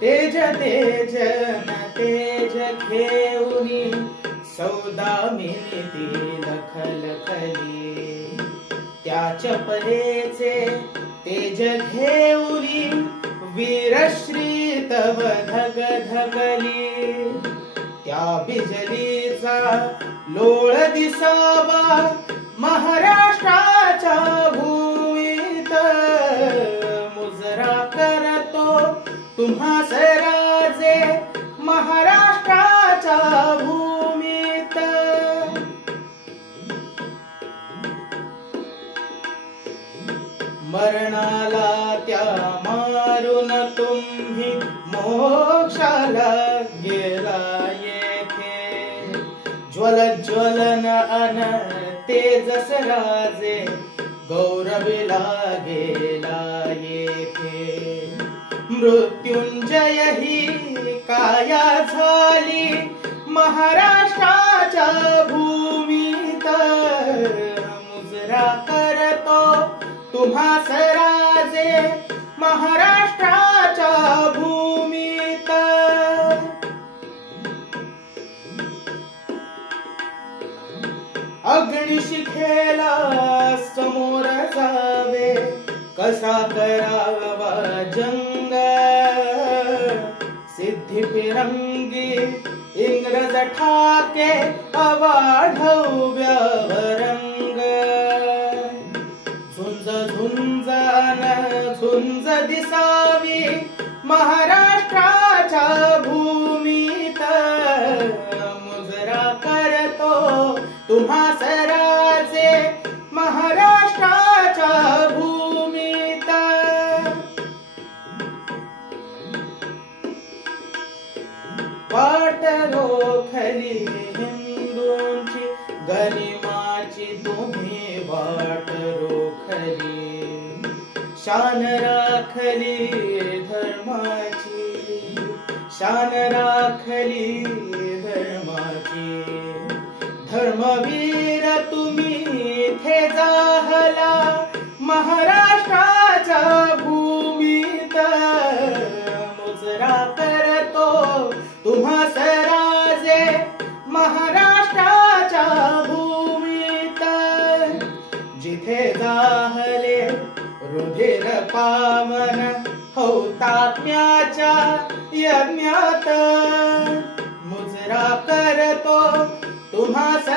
तेज तेज न तेज घेऊनी सौदामिनी ती लखलखली त्या चपलेचे तेज घेऊनी वीरश्री तव धग धगली त्या बिजलीचा लोळ दिसावा महाराष्ट्राच्या भूमीत मुजरा करतो तुम्हास राजे महाराष्ट्राच्या भूमीत मरणाला त्या मारून तुम्ही मोक्षाला गेला येथे ज्वल ज्वलन अन तेजस राजे गौरविला गेला येथे मृत्युंजय ही काया झाली महाराष्ट्राच्या भूमीत मुजरा करतो तुम्हास राजे महाराष्ट्राच्या भूमीत अग्निशिखेला समोर जावे कसा करावा जंग सिद्धिफिरंगी इंग्रज ठाके अवाढव्य रंग झुंज झुंजान झुंज दिसावी महाराष्ट्राच्या भूमीत मुजरा करतो तुम्हास राजे महाराष्ट्राच्या भूमीत वाट रोखली हिंदूंची गरिमाची तुम्ही वाट रोखली शान राखली धर्माची शान राखली धर्माची धर्मवीर तुम्ही थे जाहला महाराष्ट्राच्या भूमीत मुजरा करतो तुम्हास राजे महाराष्ट्राच्या भूमीत जिथे जाहले रुधिर पावन हौतात्म्याच्या यज्ञात मुजरा करतो तुम्हास